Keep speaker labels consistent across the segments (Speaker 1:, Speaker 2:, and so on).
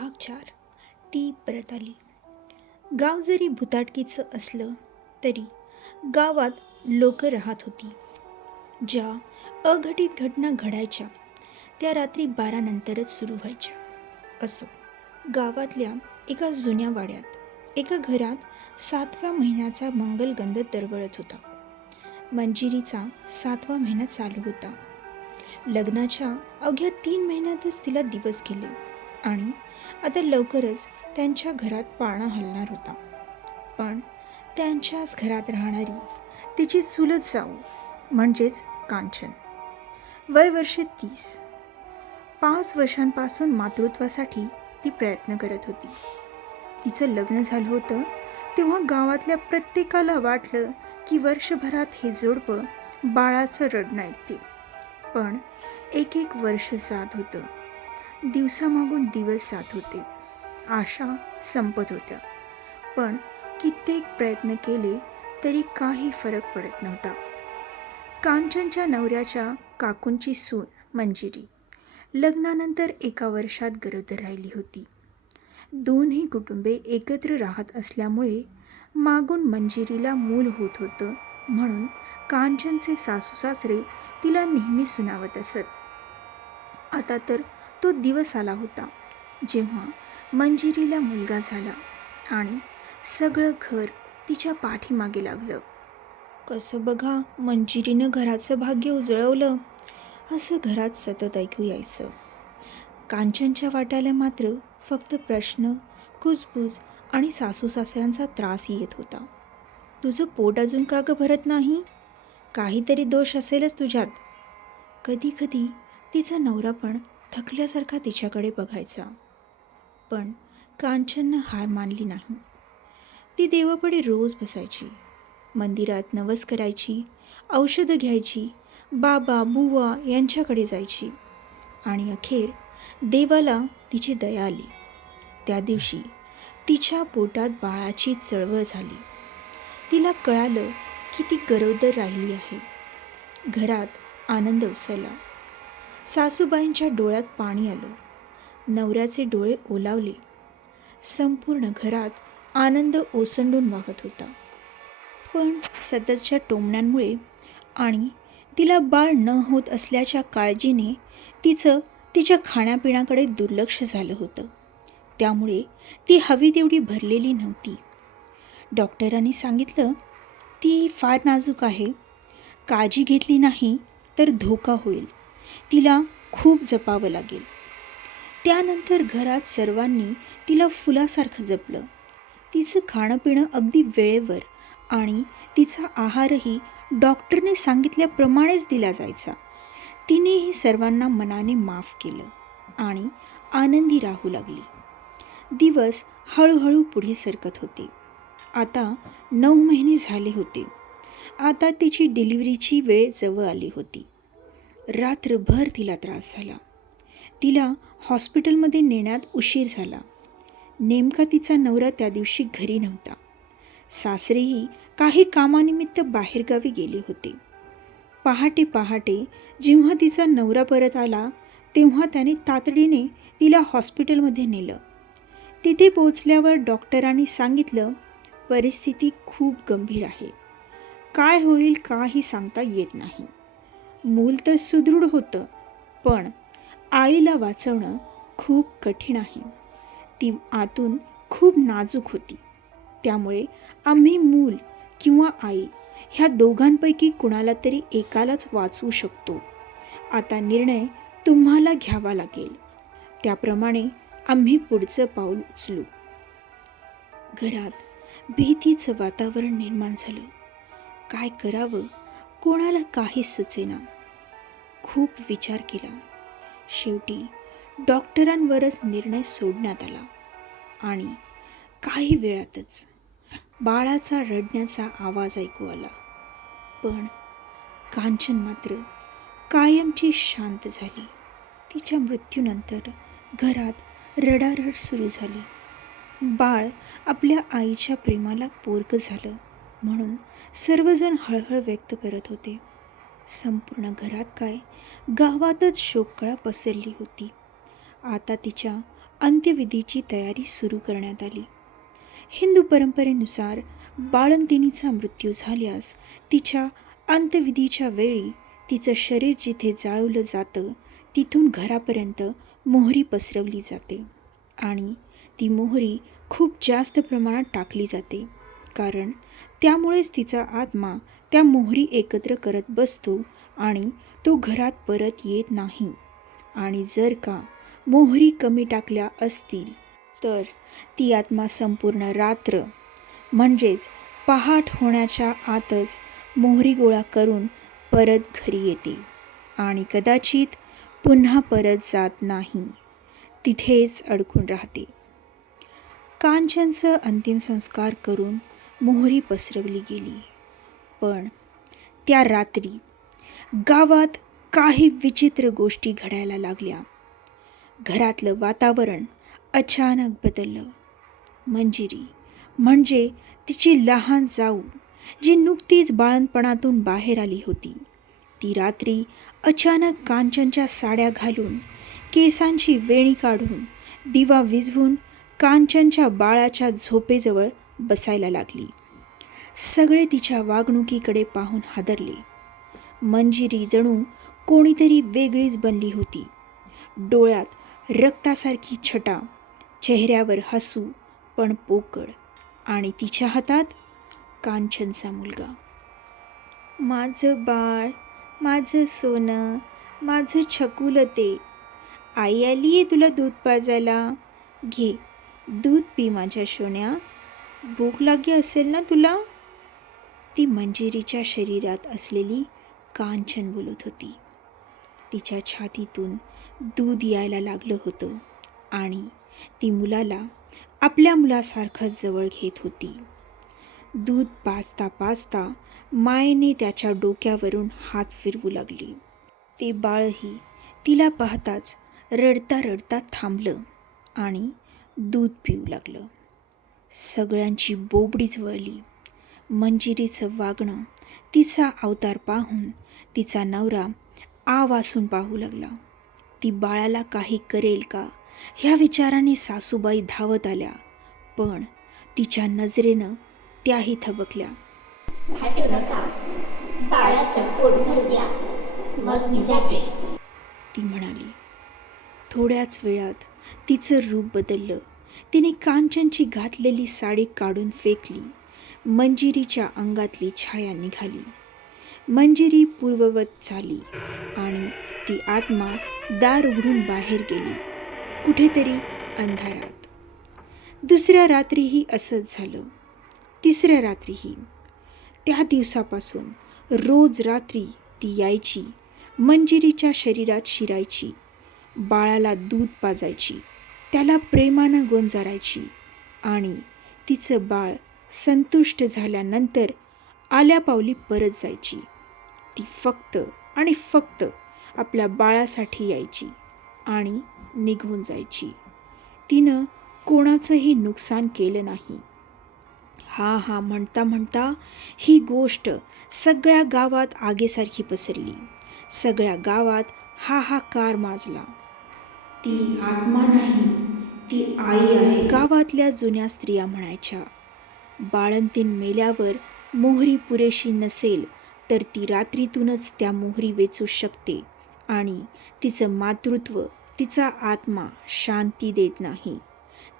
Speaker 1: भाग चार. ती परत आली. गाव जरी भुताटकीचं असलं तरी गावात लोक राहत होती. ज्या अघटित घटना घडायच्या त्या रात्री बारानंतरच सुरू व्हायच्या. असो गावातल्या एका जुन्या वाड्यात एका घरात सातव्या महिन्याचा मंगलगंध दरवळत होता. मंजिरीचा सातवा महिना चालू होता. लग्नाच्या अवघ्या तीन महिन्यातच तिला दिवस गेले. आणि आता लवकरच त्यांच्या घरात पाळणा हलणार होता. पण त्यांच्याच घरात राहणारी तिची चुलत जाऊ म्हणजेच कांचन. वय वर्षे तीस. पाच वर्षांपासून मातृत्वासाठी ती प्रयत्न करत होती. तिचं लग्न झालं होतं तेव्हा गावातल्या प्रत्येकाला वाटलं की वर्षभरात हे जोडपं बाळाचं रडणं ऐकतील. पण एक एक वर्ष जात होतं. दिवसामागून दिवस जात होते. आशा संपत होत्या. पण कित्येक प्रयत्न केले तरी काही फरक पडत नव्हता. कांचनच्या नवऱ्याच्या काकूंची सून मंजिरी. लग्नानंतर एका वर्षात गरोदर राहिली होती. दोन्ही कुटुंबे एकत्र राहत असल्यामुळे मागून मंजिरीला मूल होत होतं म्हणून कांचनचे सासू सासरे तिला नेहमी सुनावत असत. आता तर तो दिवस आला होता जेव्हा मंजिरीला मुलगा झाला आणि सगळं घर तिच्या पाठीमागे लागलं. कसं बघा मंजिरीनं घराचं भाग्य उजळवलं. असं घरात सतत ऐकू यायचं. कांचनच्या वाट्याला मात्र फक्त प्रश्न कुजबूज आणि सासू सासऱ्यांचा त्रास येत होता. तुझं पोट अजून का ग भरत नाही? काहीतरी दोष असेलच तुझ्यात. कधी कधी तिचा नवरा पण थकल्यासारखा तिच्याकडे बघायचा. पण कांचननं हार मानली नाही. ती देवापुढे रोज बसायची. मंदिरात नवस करायची औषधं घ्यायची बाबा बुवा यांच्याकडे जायची. आणि अखेर देवाला तिची दया आली. त्या दिवशी तिच्या पोटात बाळाची चळवळ झाली. तिला कळालं की ती गरोदर राहिली आहे. घरात आनंद उसळला. सासूबाईंच्या डोळ्यात पाणी आलं. नवऱ्याचे डोळे ओलावले. संपूर्ण घरात आनंद ओसंडून वाहत होता. पण सततच्या टोमण्यांमुळे आणि तिला बाळ न होत असल्याच्या काळजीने तिचं तिच्या खाण्यापिण्याकडे दुर्लक्ष झालं होतं. त्यामुळे ती हवी तेवढी भरलेली नव्हती. डॉक्टरांनी सांगितलं ती फार नाजूक आहे. काळजी घेतली नाही तर धोका होईल. तिला खूप जपावं लागेल. त्यानंतर घरात सर्वांनी तिला फुलासारखं जपलं. तिचं खाणंपिणं अगदी वेळेवर आणि तिचा आहारही डॉक्टरने सांगितल्याप्रमाणेच दिला जायचा. तिनेही सर्वांना मनाने माफ केलं आणि आनंदी राहू लागली. दिवस हळूहळू पुढे सरकत होते. आता नऊ महिने झाले होते. आता तिची डिलिव्हरीची वेळ जवळ आली होती. रात्रभर तिला त्रास झाला. तिला हॉस्पिटलमध्ये नेण्यात उशीर झाला. नेमका तिचा नवरा त्या दिवशी घरी नव्हता. सासरेही काही कामानिमित्त बाहेरगावी गेले होते. पहाटे पहाटे जेव्हा तिचा नवरा परत आला तेव्हा त्याने तातडीने तिला हॉस्पिटलमध्ये नेलं. तिथे पोचल्यावर डॉक्टरांनी सांगितलं परिस्थिती खूप गंभीर आहे. काय होईल काही सांगता येत नाही. मूल तर सुदृढ होतं पण आईला वाचवणं खूप कठीण आहे. ती आतून खूप नाजूक होती. त्यामुळे आम्ही मूल किंवा आई ह्या दोघांपैकी कुणाला तरी एकालाच वाचवू शकतो. आता निर्णय तुम्हाला घ्यावा लागेल. त्याप्रमाणे आम्ही पुढचं पाऊल उचलू. घरात भीतीचं वातावरण निर्माण झालं. काय करावं? कोणाला काहीच सुचेना. खूप विचार केला. शेवटी डॉक्टरांवरच निर्णय सोडण्यात आला. आणि काही वेळातच बाळाचा रडण्याचा आवाज ऐकू आला. पण कांचन मात्र कायमची शांत झाली. तिच्या मृत्यूनंतर घरात रडारड सुरू झाली. बाळ आपल्या आईच्या प्रेमाला पोरकं झालं म्हणून सर्वजण हळहळ व्यक्त करत होते. संपूर्ण घरात काय? गावातच शोककळा पसरली होती. आता तिच्या अंत्यविधीची तयारी सुरू करण्यात आली. हिंदू परंपरेनुसार बाळंतिणीचा मृत्यू झाल्यास तिच्या अंत्यविधीच्या वेळी तिचं शरीर जिथे जाळवलं जातं तिथून घरापर्यंत मोहरी पसरवली जाते आणि ती मोहरी खूप जास्त प्रमाणात टाकली जाते. कारण त्यामुळेच तिचा आत्मा त्या मोहरी एकत्र करत बसतो आणि तो घरात परत येत नाही. आणि जर का मोहरी कमी टाकल्या असतील तर ती आत्मा संपूर्ण रात्र म्हणजेच पहाट होण्याच्या आतच मोहरी गोळा करून परत घरी येते आणि कदाचित पुन्हा परत जात नाही. तिथेच अडकून राहते. कांचनचं अंतिम संस्कार करून मोहरी पसरवली गेली. पण त्या रात्री गावात काही विचित्र गोष्टी घडायला लागल्या. घरातलं वातावरण अचानक बदललं. मंजिरी म्हणजे तिची लहान जाऊ जी नुकतीच बाळणपणातून बाहेर आली होती. ती रात्री अचानक कांचनच्या साड्या घालून केसांची वेणी काढून दिवा विझवून कांचनच्या बाळाच्या झोपेजवळ बसायला लागली. सगळे तिच्या वागणुकीकडे पाहून हादरले. मंजिरी जणू कोणीतरी वेगळीच बनली होती. डोळ्यात रक्तासारखी छटा चेहऱ्यावर हसू पण पोकळ आणि तिच्या हातात कांचनचा मुलगा. माझं बाळ माझं सोनं माझं छकुल ते आई आली आहे तुला दूध पाजायला. घे दूध पी माझ्या सोन्या. भूक लागली असेल ना तुला? ती मंजिरीच्या शरीरात असलेली कांचन बोलत होती. तिच्या छातीतून दूध यायला लागलं होतं आणि ती मुलाला आपल्या मुलासारखंच जवळ घेत होती. दूध पाचता पाचता मायेने त्याच्या डोक्यावरून हात फिरवू लागली. ते बाळही तिला पाहताच रडता रडता थांबलं आणि दूध पिऊ लागलं. सगळ्यांची बोबडीच वळली. मंजिरीचं वागणं तिचा अवतार पाहून तिचा नवरा आ वासून पाहू लागला. ती बाळाला काही करेल का? ह्या विचाराने सासूबाई धावत आल्या पण तिच्या नजरेनं त्याही थबकल्या.
Speaker 2: हटू नका बाळाचं पोट भरू द्या मग मी जाते.
Speaker 1: ती म्हणाली. थोड्याच वेळात तिचं रूप बदललं. तिने कांचनची घातलेली साडी काढून फेकली. मंजिरीच्या अंगातली छाया निघाली. मंजिरी पूर्ववत झाली आणि ती आत्मा दार उघडून बाहेर गेली कुठेतरी अंधारात. दुसऱ्या रात्रीही असंच झालं. तिसऱ्या रात्रीही. त्या दिवसापासून रोज रात्री ती यायची मंजिरीच्या शरीरात शिरायची बाळाला दूध पाजायची त्याला प्रेमानं गोंजारायची. आणि तिचं बाळ संतुष्ट झाल्यानंतर आल्या पावली परत जायची. ती फक्त आणि फक्त आपल्या बाळासाठी यायची आणि निघून जायची. तिनं कोणाचंही नुकसान केलं नाही. हा हा म्हणता म्हणता ही गोष्ट सगळ्या गावात आगेसारखी पसरली. सगळ्या गावात हा हा कार माजला. ती आत्मा नाही. ती आई आहे. गावातल्या जुन्या स्त्रिया म्हणायच्या बाळंतीन मेल्यावर मोहरी पुरेशी नसेल तर ती रात्रीतूनच त्या मोहरी वेचू शकते आणि तिचं मातृत्व तिचा आत्मा शांती देत नाही.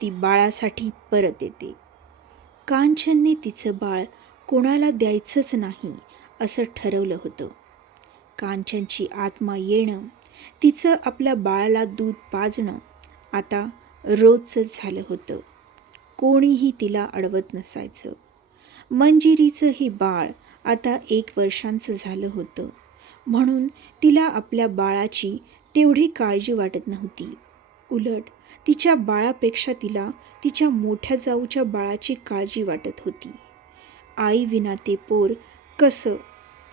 Speaker 1: ती बाळासाठी परत येते. कांचनने तिचं बाळ कोणाला द्यायचंच नाही असं ठरवलं होतं. कांचनची आत्मा येणं तिचं आपल्या बाळाला दूध पाजणं आता रोजचं झालं होतं. कोणीही तिला अडवत नसायचं. मंजिरीचं हे बाळ आता एक वर्षांचं झालं होतं. म्हणून तिला आपल्या बाळाची तेवढी काळजी वाटत नव्हती. उलट तिच्या बाळापेक्षा तिला तिच्या मोठ्या जाऊच्या बाळाची काळजी वाटत होती. आई विना ते पोर कसं?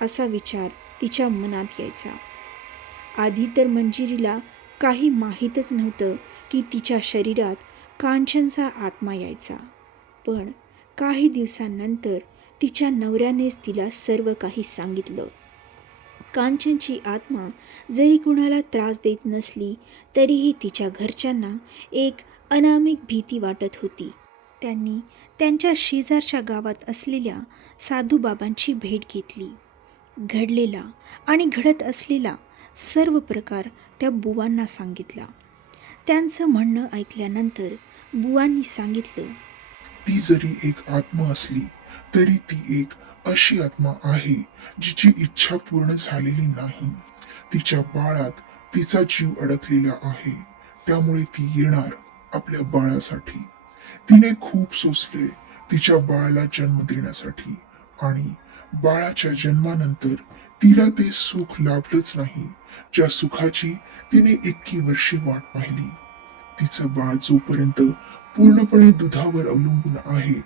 Speaker 1: असा विचार तिच्या मनात यायचा. आधी तर मंजिरीला काही माहीतच नव्हतं की तिच्या शरीरात कांचनचा आत्मा यायचा. पण काही दिवसांनंतर तिच्या नवऱ्यानेच तिला सर्व काही सांगितलं. कांचनची आत्मा जरी कुणाला त्रास देत नसली तरीही तिच्या घरच्यांना एक अनामिक भीती वाटत होती. त्यांनी त्यांच्या शेजारच्या गावात असलेल्या साधूबाबांची भेट घेतली. घडलेला आणि घडत असलेला सर्व प्रकार त्या बुवांना सांगितला. त्यांचं म्हणणं ऐकल्यानंतर बुवांनी सांगितलं
Speaker 3: ती जरी एक आत्मा असली तरी ती एक अशी आत्मा आहे जिची इच्छा पूर्ण झालेली नाही. तिच्या बाळात तिचा जीव अडकलेला आहे त्यामुळे ती येणार आपल्या बाळासाठी. तिने खूप सोसले तिच्या बाळाला जन्म देण्यासाठी आणि बाळाच्या जन्मानंतर तिला ते सुख लाभलंच नाही. ज्या सुखाची तिने इतकी वर्षे वाट पाहिली. तिचं बाळ जोपर्यंत पूर्णपणे दुधावर अवलंबून आहे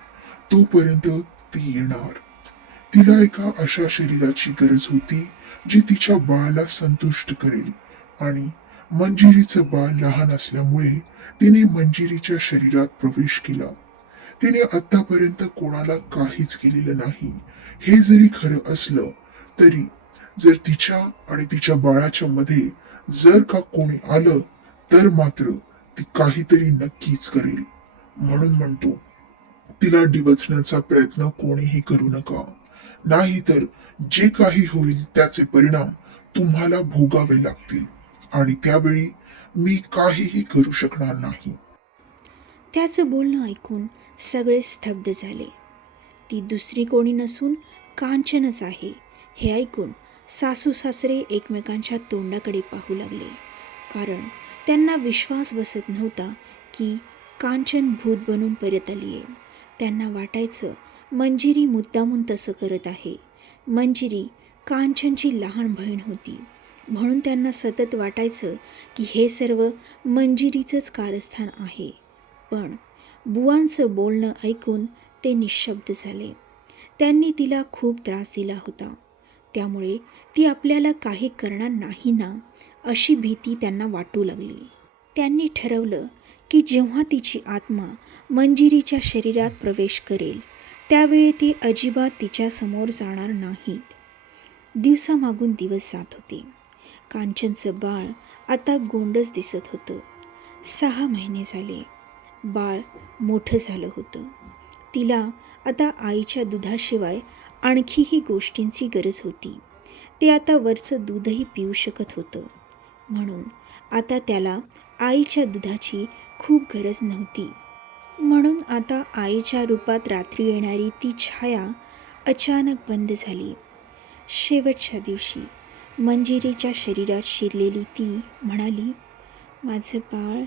Speaker 3: तोपर्यंत ती येणार. तिला एका अशा शरीराची गरज होती जी तिच्या बाळाला संतुष्ट करेल. आणि मंजिरीचं बाळ लहान असल्यामुळे तिने मंजिरीच्या शरीरात प्रवेश केला. तिने आतापर्यंत कोणाला काहीच केलेलं नाही. हे जरी खरं असलं तरी जर तिच्या आणि तिच्या बाळाच्या मध्ये जर का कोणी आलं तर मात्र ती काहीतरी नक्कीच करेल. म्हणून म्हणतो तिला डिवचण्याचा प्रयत्न कोणीही करू नका. नाहीतर जे काही होईल त्याचे परिणाम तुम्हाला भोगावे लागतील. आणि त्यावेळी मी काहीही करू शकणार नाही.
Speaker 1: त्याचं बोलणं ऐकून सगळे स्तब्ध झाले. ती दुसरी कोणी नसून कांचनच आहे. हे ऐकून सासू सासरे एकमेकांच्या तोंडाकडे पाहू लागले. कारण त्यांना विश्वास बसत नव्हता की कांचन भूत बनून परत आली आहे त्यांना वाटायचं मंजिरी मुद्दामून तसं करत आहे. मंजिरी कांचनची लहान बहीण होती. म्हणून त्यांना सतत वाटायचं की हे सर्व मंजिरीचंच कारस्थान आहे. पण बुवांचं बोलणं ऐकून ते निशब्द झाले. त्यांनी तिला खूप त्रास दिला होता. त्यामुळे ती आपल्याला काही करणार नाही ना अशी भीती त्यांना वाटू लागली. त्यांनी ठरवलं की जेव्हा तिची आत्मा मंजिरीच्या शरीरात प्रवेश करेल त्यावेळी ती अजिबात तिच्यासमोर जाणार नाहीत. दिवसामागून दिवस जात होते. कांचनचं बाळ आता गोंडच दिसत होतं. सहा महिने झाले. बाळ मोठं झालं होतं. तिला आता आईच्या दुधाशिवाय आणखीही गोष्टींची गरज होती. ते आता वरचं दूधही पिऊ शकत होतं. म्हणून आता त्याला आईच्या दुधाची खूप गरज नव्हती. म्हणून आता आईच्या रूपात रात्री येणारी ती छाया अचानक बंद झाली. शेवटच्या दिवशी मंजिरीच्या शरीरात शिरलेली ती म्हणाली माझं बाळ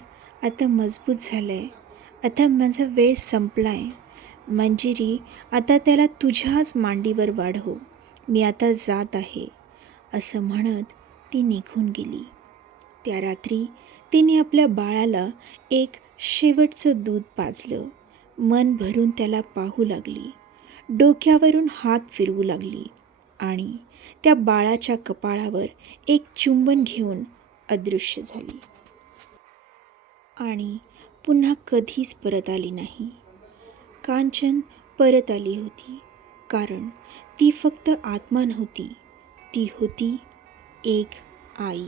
Speaker 1: आता मजबूत झालं आहे आता माझा वेळ संपला आहे मंजिरी आता त्याला तुझ्याच मांडीवर वाढव मी आता जात आहे असं म्हणत ती निघून गेली. त्या रात्री तिने आपल्या बाळाला एक शेवटचं दूध पाजलं मन भरून त्याला पाहू लागली डोक्यावरून हात फिरवू लागली आणि त्या बाळाच्या कपाळावर एक चुंबन घेऊन अदृश्य झाली. आणि पुन्हा कधीच परत आली नाही. कांचन परत आली होती. कारण ती फक्त आत्मा नव्हती. ती होती एक आई.